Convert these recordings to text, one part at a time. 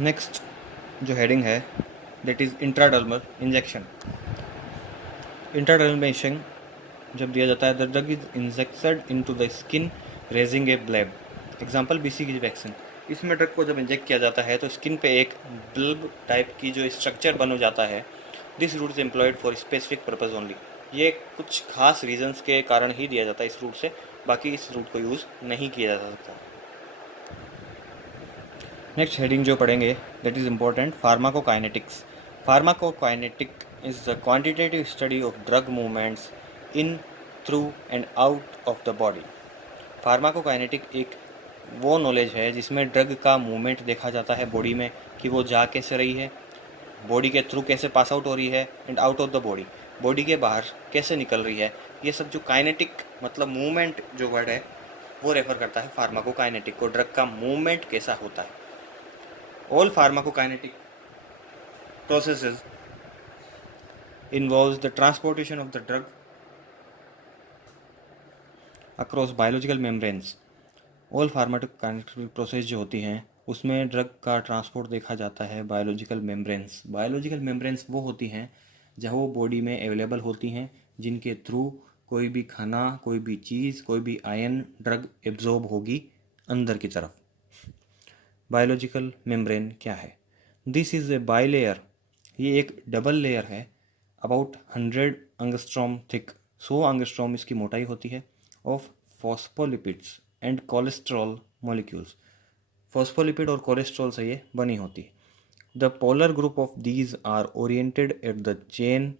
Next जो heading है that is intradermal injection. Intradermal injection जब दिया जाता है, the drug is injected into the skin raising a bleb. Example BCG vaccine. इसमें ड्रग को जब इंजेक्ट किया जाता है तो स्किन पे एक ब्लब टाइप की जो स्ट्रक्चर बन जाता है। This root is employed for specific purpose only. ये कुछ खास रीजंस के कारण ही दिया जाता है इस रूट से, बाकी इस रूट को यूज़ नहीं किया जा सकता। नेक्स्ट हेडिंग जो पढ़ेंगे that is important, pharmacokinetics. Pharmacokinetic is the quantitative study of drug movements in, through and out of the body. Pharmacokinetic एक वो नॉलेज है जिसमें ड्रग का मूवमेंट देखा जाता है बॉडी में, कि वो जा कैसे रही है, बॉडी के थ्रू कैसे पास आउट हो रही है, and out of the body, body के बाहर कैसे निकल रही है। ये सब जो काइनेटिक मतलब मूवमेंट जो वर्ड है वो रेफर करता है फार्माकोकाइनेटिक को, ड्रग का मूवमेंट कैसा होता है। All pharmacokinetic processes involves the transportation of the drug across biological membranes। All pharmacokinetic process जो होती हैं उसमें ड्रग का ट्रांसपोर्ट देखा जाता है बायोलॉजिकल मेम्ब्रेन्स। बायोलॉजिकल मेम्ब्रेन्स वो होती हैं जहाँ वो बॉडी में अवेलेबल होती हैं, जिनके थ्रू कोई भी खाना, कोई भी चीज़, कोई भी आयन ड्रग एब्जॉर्ब होगी अंदर की तरफ। बायोलॉजिकल मेम्ब्रेन क्या है? This is a bilayer. ये एक डबल लेयर है, अबाउट 100 एंगस्ट्रॉम थिक, 100 एंगस्ट्रॉम इसकी मोटाई होती है, of phospholipids and cholesterol molecules. Phospholipid और कोलेस्ट्रॉल से ये बनी होती है। The polar group of these are oriented at the chain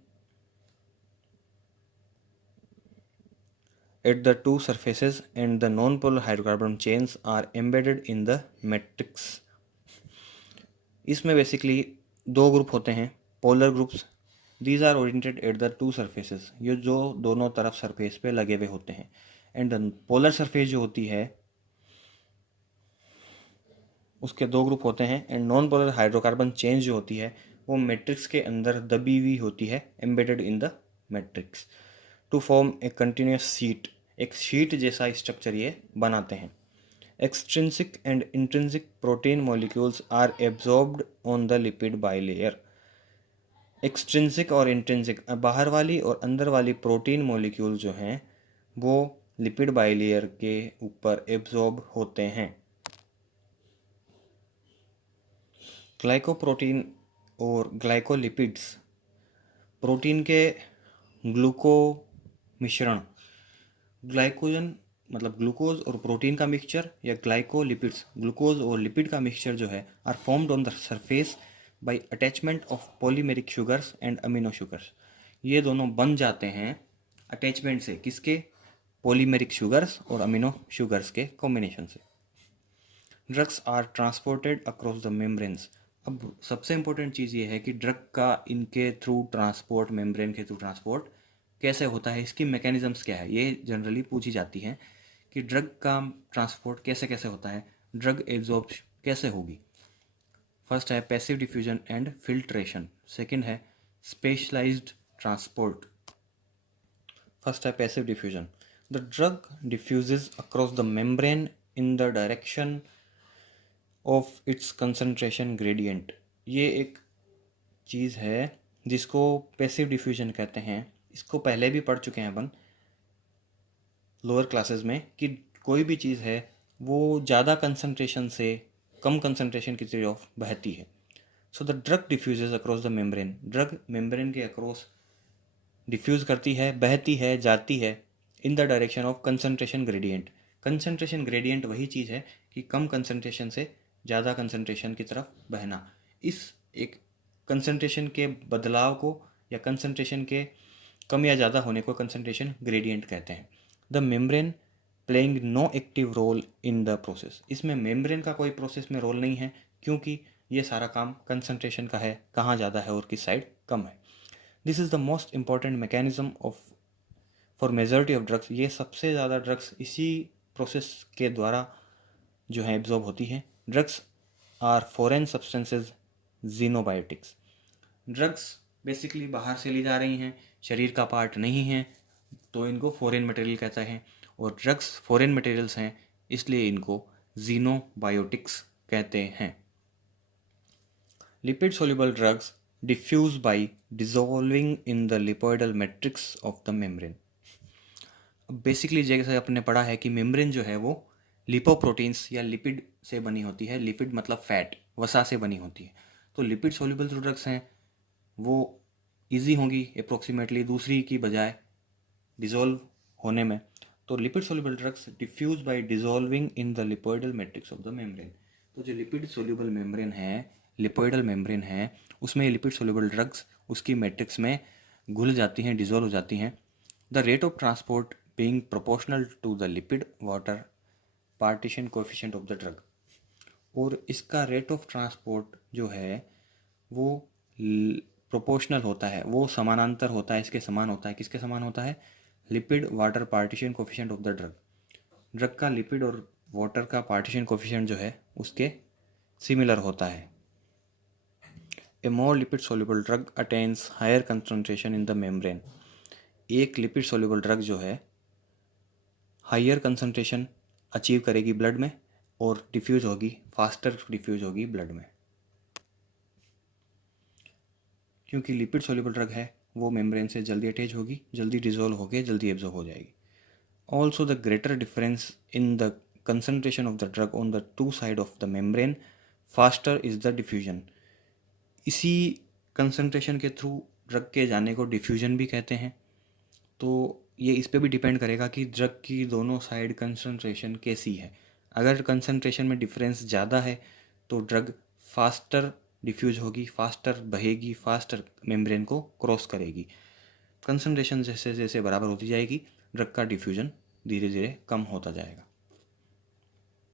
at the two surfaces, and the non-polar hydrocarbon chains are embedded in the matrix। इसमें basically दो group होते हैं, polar groups. These are oriented at the two surfaces, ये जो दोनों तरफ surface पे लगे हुए होते हैं। एंड द पोलर सरफेस जो होती है उसके दो ग्रुप होते हैं। And non polar hydrocarbon chain जो होती है वो मैट्रिक्स के अंदर दबी हुई होती है, embedded in the matrix, to form a continuous sheet. एक शीट जैसा स्ट्रक्चर ये बनाते हैं। Extrinsic and intrinsic protein molecules are absorbed on the lipid bilayer. Extrinsic और इंट्रिंसिक, बाहर वाली और अंदर वाली प्रोटीन मॉलिक्यूल जो हैं वो लिपिड बाइलेयर के ऊपर एब्जॉर्ब होते हैं। ग्लाइकोप्रोटीन और ग्लाइकोलिपिड्स, प्रोटीन के ग्लूको मिश्रण, ग्लाइकोजन मतलब ग्लूकोज और प्रोटीन का मिक्सचर, या ग्लाइकोलिपिड्स ग्लूकोज और लिपिड का मिक्सचर जो है, are formed on the surface by attachment of polymeric sugars and amino sugars. ये दोनों बन जाते हैं अटैचमेंट से, किसके? पॉलीमेरिक शुगर्स और अमीनो शुगर्स के कॉम्बिनेशन से। Drugs are transported across the membranes. अब सबसे इंपॉर्टेंट चीज़ ये है कि ड्रग का इनके थ्रू ट्रांसपोर्ट, मेम्ब्रेन के थ्रू ट्रांसपोर्ट कैसे होता है, इसकी मैकेनिज्म्स क्या है, ये जनरली पूछी जाती हैं कि ड्रग का ट्रांसपोर्ट कैसे कैसे होता है, ड्रग एब्जॉर्ब कैसे होगी। फर्स्ट है passive diffusion and filtration, second है स्पेशलाइज्ड ट्रांसपोर्ट। फर्स्ट है passive diffusion. The drug diffuses across the membrane in the direction of its concentration gradient. ये एक चीज़ है जिसको पैसिव डिफ्यूजन कहते हैं। इसको पहले भी पढ़ चुके हैं अपन लोअर क्लासेस में, कि कोई भी चीज़ है वो ज़्यादा कंसंट्रेशन से कम कंसंट्रेशन की तरफ बहती है। So the drug diffuses across the membrane, drug membrane के अक्रॉस डिफ्यूज़ करती है, बहती है, जाती है, in the direction of concentration gradient. Concentration gradient वही चीज़ है कि कम कंसंट्रेशन से ज़्यादा कंसंट्रेशन की तरफ बहना। इस एक कंसंट्रेशन के बदलाव को या कंसंट्रेशन के कम या ज़्यादा होने को कंसंट्रेशन ग्रेडियंट कहते हैं। The membrane playing no active role in the process. इसमें मेम्ब्रेन का कोई प्रोसेस में रोल नहीं है, क्योंकि ये सारा काम कंसंट्रेशन का है, कहाँ ज़्यादा है और किस साइड कम है। This is the most important mechanism of for majority of drugs. ये सबसे ज़्यादा ड्रग्स इसी प्रोसेस के द्वारा जो है एब्जॉर्ब होती हैं। Drugs are foreign substances xenobiotics. Drugs basically बाहर से ली जा रही हैं, शरीर का पार्ट नहीं है, तो इनको फॉरेन मटेरियल कहता है। और ड्रग्स फॉरेन मटेरियल्स हैं, इसलिए इनको जीनोबायोटिक्स कहते हैं। Lipid soluble drugs diffuse by dissolving in the lipoidal matrix of the membrane. अब बेसिकली जैसे आपने पढ़ा है कि मेम्ब्रेन जो है वो लिपोप्रोटीन्स या लिपिड से बनी होती है। लिपिड मतलब फैट, वसा से बनी होती है। तो लिपिड सोल्यूबल जो ड्रग्स हैं वो इजी होंगी अप्रोक्सीमेटली दूसरी की बजाय डिजोल्व होने में। तो lipid soluble drugs diffuse by dissolving in the lipoidal matrix of the membrane. तो जो लिपिड सोल्यूबल मेम्ब्रेन है, लिपोइडल मेम्ब्रेन है, उसमें लिपिड सोल्यूबल ड्रग्स उसकी मैट्रिक्स में घुल जाती हैं, डिजोल्व हो जाती हैं। The rate of transport being proportional to the lipid water partition coefficient of the drug. और इसका रेट ऑफ ट्रांसपोर्ट जो है वो प्रोपोर्शनल होता है, वो समानांतर होता है, इसके समान होता है। किसके समान होता है? Lipid water partition coefficient of the drug. Drug का लिपिड और वाटर का पार्टीशन कोफिशिएंट जो है उसके सिमिलर होता है। A more lipid soluble drug attains higher concentration in the membrane. एक लिपिड सोल्यूबल ड्रग जो है हायर कंसंट्रेशन अचीव करेगी ब्लड में और डिफ्यूज होगी, फास्टर डिफ्यूज होगी ब्लड में। क्योंकि लिपिड सोल्यूबल ड्रग है वो मेम्ब्रेन से जल्दी अटैच होगी, जल्दी डिजोल्व होकर जल्दी एब्जॉर्ब हो जाएगी। Also the greater difference in the concentration of the drug on the two side of the membrane faster is the diffusion. इसी कंसंट्रेशन के थ्रू ड्रग के जाने को डिफ्यूजन भी कहते हैं। तो ये इस पे भी डिपेंड करेगा कि ड्रग की दोनों साइड कंसंट्रेशन कैसी है। अगर कंसंट्रेशन में डिफरेंस ज़्यादा है तो ड्रग फास्टर डिफ्यूज होगी, फास्टर बहेगी, फास्टर मेम्ब्रेन को क्रॉस करेगी। कंसंट्रेशन जैसे जैसे बराबर होती जाएगी ड्रग का डिफ्यूजन धीरे धीरे कम होता जाएगा।